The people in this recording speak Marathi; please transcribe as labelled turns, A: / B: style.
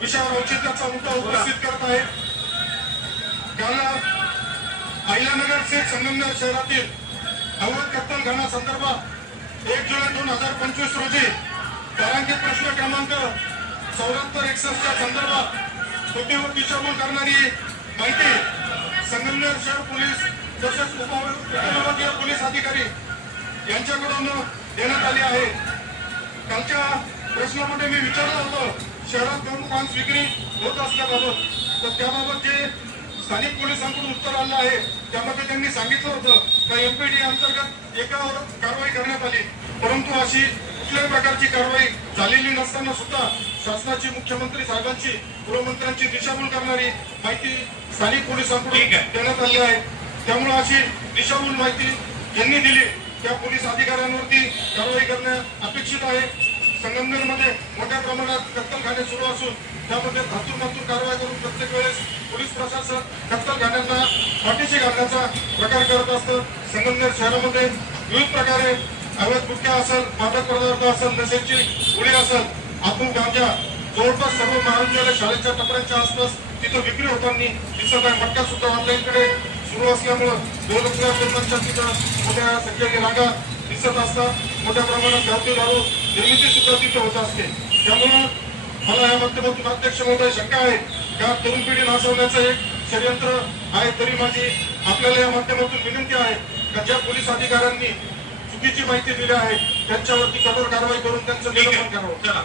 A: विषयावर औचित्याचा मुद्दा उपस्थित करत आहे. काल अहिल्यानगर से संगमनेर शहरातील अवैध कत्तल संदर्भात एक जुलै दोन हजार पंचवीस रोजी तारांकित प्रश्न क्रमांक चौऱ्याहत्तर एकसष्टच्या संदर्भात खोटी व दिशाभूल करणारी माहिती संगमनेर शहर पोलीस तसेच उप उपविभागीय पोलीस अधिकारी यांच्याकडून देण्यात आली आहे. कालच्या प्रश्नामध्ये मी विचारलं होतं शहरात दोन मांस विक्री होत असल्याबाबत. तर त्याबाबत जे स्थानिक पोलिसांकडून उत्तर आलं आहे त्यामध्ये त्यांनी सांगितलं होतं का एमपीडी अंतर्गत एकावर कारवाई करण्यात आली. परंतु अशी कुठल्याही प्रकारची कारवाई झालेली नसताना सुद्धा शासनाची मुख्यमंत्री साहेबांची गृहमंत्र्यांची दिशाभूल करणारी माहिती स्थानिक पोलिसांकडून देण्यात आली आहे. त्यामुळे अशी दिशाभूल माहिती ज्यांनी दिली. त्या पोलीस अधिकाऱ्यांवरती कारवाई करणे अपेक्षित आहे. संगमनेरमध्ये मोठ्या प्रमाणात कत्तलखाने सुरू असून त्यामध्ये धातूर मातूर कारवाई करून प्रत्येक वेळेस पोलीस प्रशासन कत्तलखान्यांना पाठीशी घालण्याचा प्रकार करत असतं. संगमनेर शहरामध्ये विविध प्रकारे अवैध गुटख्या असेल मादक पदार्थ असेल नशेची उडी असेल आतून गांजा जवळपास सर्व महाविद्यालय शाळेच्या टपऱ्यांच्या आसपास तिथं विक्री होताना दिसत आहे. मटका सुद्धा ऑनलाईनकडे सुरू असल्यामुळं लोकांच्या तिथं मोठ्या संख्येने रागा दिसत असतात. मोठ्या प्रमाणात गावठी दारू निर्मिती सुद्धा तिथे होत असते. त्यामुळं मला या माध्यमातून अध्यक्ष महोदय शंका आहे. का तरुण पिढी नासवण्याचं एक षडयंत्र आहे तरी माझी आपल्याला या माध्यमातून विनंती आहे का ज्या पोलीस अधिकाऱ्यांनी चुकीची माहिती दिली आहे त्यांच्यावरती कठोर कारवाई करून त्यांचं निलंबन करावं.
B: चला.